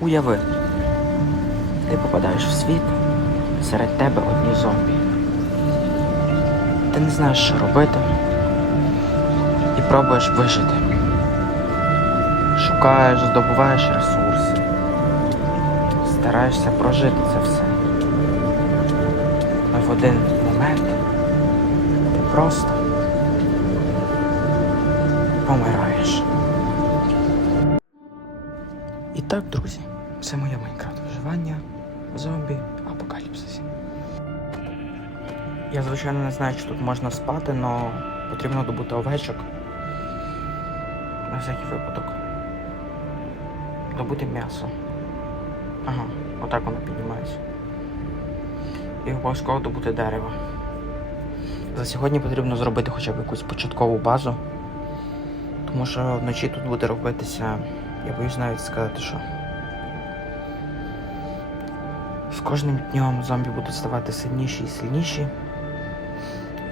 Уяви, ти попадаєш в світ, серед тебе одні зомбі. Ти не знаєш, що робити, і пробуєш вижити. Шукаєш, здобуваєш ресурси, стараєшся прожити це все. А в один момент ти просто помираєш. І так, друзі, це моє Майнкрафт виживання зомбі апокаліпсисі. Я, звичайно, не знаю, чи тут можна спати, але потрібно добути овечок. На всякий випадок. Добути м'ясо. Ага, отак воно піднімається. І обов'язково добути дерево. За сьогодні потрібно зробити хоча б якусь початкову базу. Тому що вночі тут буде робитися, я боюсь навіть сказати, що. Кожним днем зомбі будуть ставати сильніші і сильніші.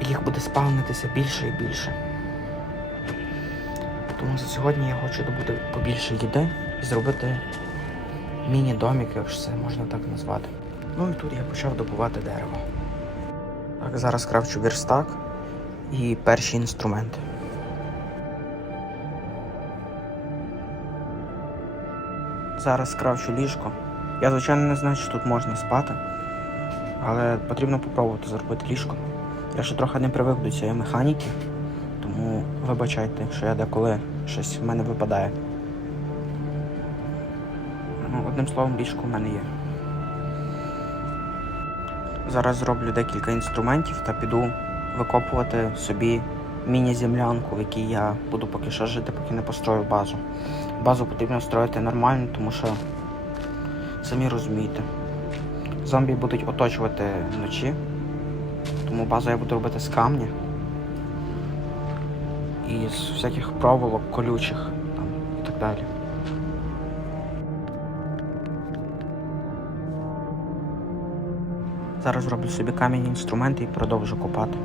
І їх буде спавнитися більше і більше. Тому за сьогодні я хочу добути побільше їди і зробити міні-домік, якщо це можна так назвати. Ну і тут я почав добувати дерево. Так, зараз кравчу верстак і перші інструменти. Зараз кравчу ліжко. Я, звичайно, не знаю, чи тут можна спати, але потрібно попробувати зробити ліжко. Я ще трохи не привик до цієї механіки, тому вибачайте, якщо я деколи щось в мене випадає. Ну, одним словом, ліжко в мене є. Зараз зроблю декілька інструментів та піду викопувати собі міні-землянку, в якій я буду поки що жити, поки не построю базу. Базу потрібно строїти нормально, тому що самі розумієте. Зомбі будуть оточувати вночі, тому базу я буду робити з камня і з всяких проволок, колючих там, і так далі. Зараз зроблю собі кам'яні інструменти і продовжу копати.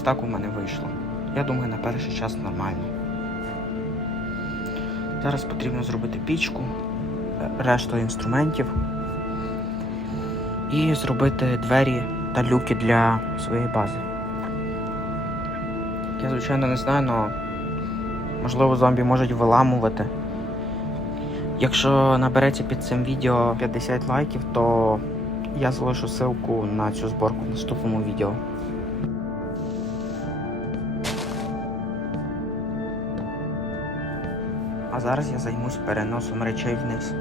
Якось так у мене вийшло. Я думаю, на перший час нормально. Зараз потрібно зробити пічку, е, решту інструментів і зробити двері та люки для своєї бази. Я, звичайно, не знаю, але можливо зомбі можуть виламувати. Якщо набереться під цим відео 50 лайків, то я залишу ссылку на цю зборку в наступному відео. Зараз я займусь переносом речей вниз.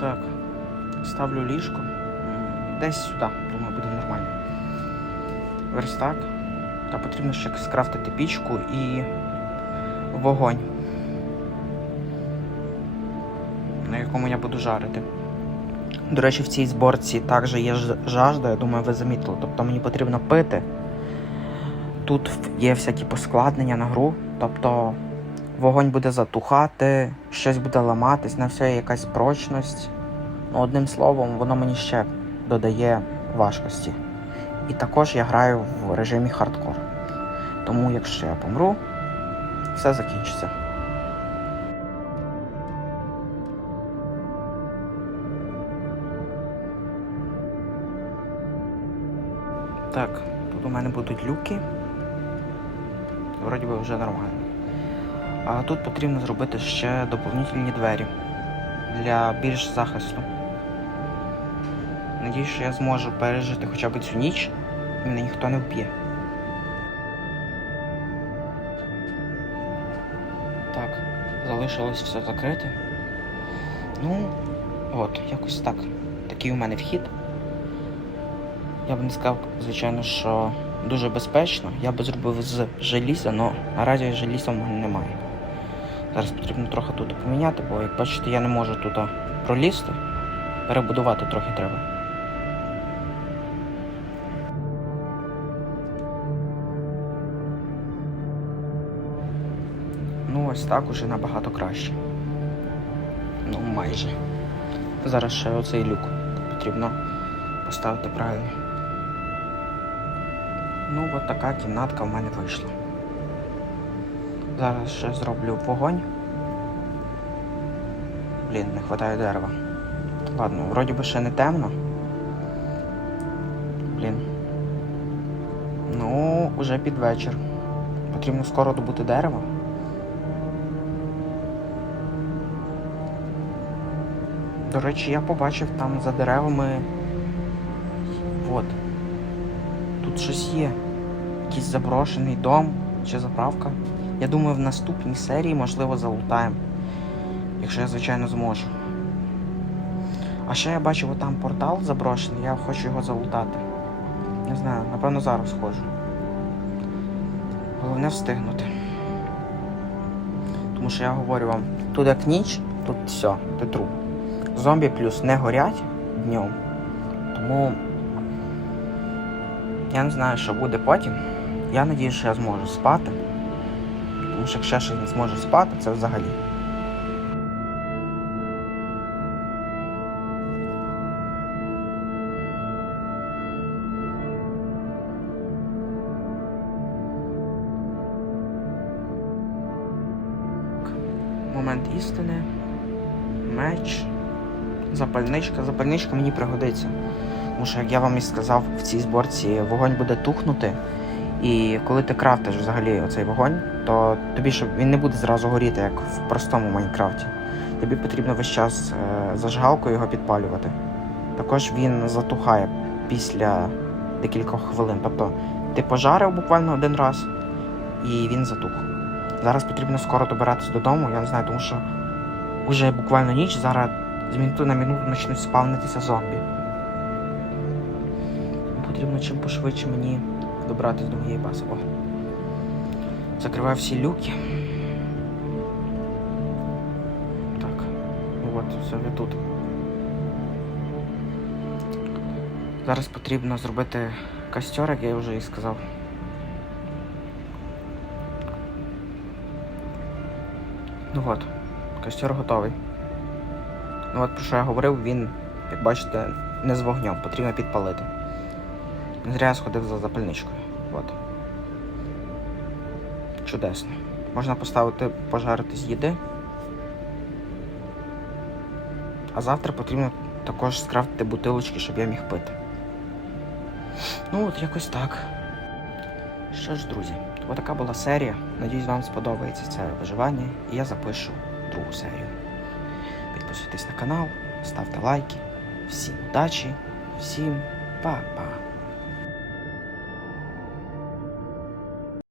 Так, ставлю ліжко. Десь сюди, думаю, буде нормально. Верстак. Та потрібно ще скрафтити пічку і вогонь. Якому я буду жарити. До речі, в цій зборці також є жажда, я думаю, ви замітили. Тобто мені потрібно пити. Тут є всякі поскладнення на гру, тобто вогонь буде затухати, щось буде ламатись, на все є якась прочність. Ну, одним словом, воно мені ще додає важкості. І також я граю в режимі хардкор. Тому, якщо я помру, все закінчиться. Так, тут у мене будуть люки. Вроді би вже нормально. А тут потрібно зробити ще доповнительні двері для більш захисту. Надіюсь, що я зможу пережити хоча б цю ніч і мене ніхто не вб'є. Так, залишилось все закрите. Ну, от, якось так. Такий у мене вхід. Я б не сказав, звичайно, що дуже безпечно. Я би зробив з желіза, але наразі желіза в мене немає. Зараз потрібно трохи тут поміняти, бо як бачите, я не можу тут пролізти. Перебудувати трохи треба. Ну, ось так уже набагато краще. Ну, майже. Зараз ще оцей люк потрібно поставити правильно. Ну, от така кімнатка в мене вийшла. Зараз ще зроблю вогонь. Блін, не вистачає дерева. Ладно, вроді би ще не темно. Блін. Ну, уже під вечір. Потрібно скоро добути дерево. До речі, я побачив там за деревами. От. Тут щось є. Якийсь заброшений дом чи заправка. Я думаю, в наступній серії, можливо, залутаємо. Якщо я, звичайно, зможу. А ще я бачив отам портал заброшений, я хочу його залутати. Не знаю, напевно зараз схожу. Головне встигнути. Тому що я говорю вам, тут як ніч, тут все, ти труп. Зомбі плюс не горять днем. Тому я не знаю, що буде потім. Я надію, що я зможу спати. Тому що якщо я не зможу спати, це взагалі. Момент істини. Меч. Запальничка. Запальничка мені пригодиться. Тому що, як я вам і сказав, в цій зборці вогонь буде тухнути. І коли ти крафтиш взагалі оцей вогонь, то тобі щоб він не буде зразу горіти, як в простому Майнкрафті. Тобі потрібно весь час е, зажигалкою його підпалювати. Також він затухає після декількох хвилин. Тобто ти пожарив буквально один раз і він затух. Зараз потрібно скоро добиратися додому, я не знаю, тому що вже буквально ніч, зараз з минути на минуту почнуть спавнитися зомбі. Потрібно чим пошвидше мені добратися до моєї бази. О. Закриваю всі люки. Так. От, все ви тут. Зараз потрібно зробити костер, як я вже і сказав. Ну от, костер готовий. Ну от про що я говорив, він, як бачите, не з вогнем, потрібно підпалити. Не зря я сходив за запальничкою. От. Чудесно. Можна поставити пожарити з їди. А завтра потрібно також скрафтити бутилочки, щоб я міг пити. Ну от якось так. Що ж, друзі, отака була серія. Надіюсь, вам сподобається це виживання, і я запишу другу серію. Підписуйтесь на канал, ставте лайки. Всім удачі, всім па-па.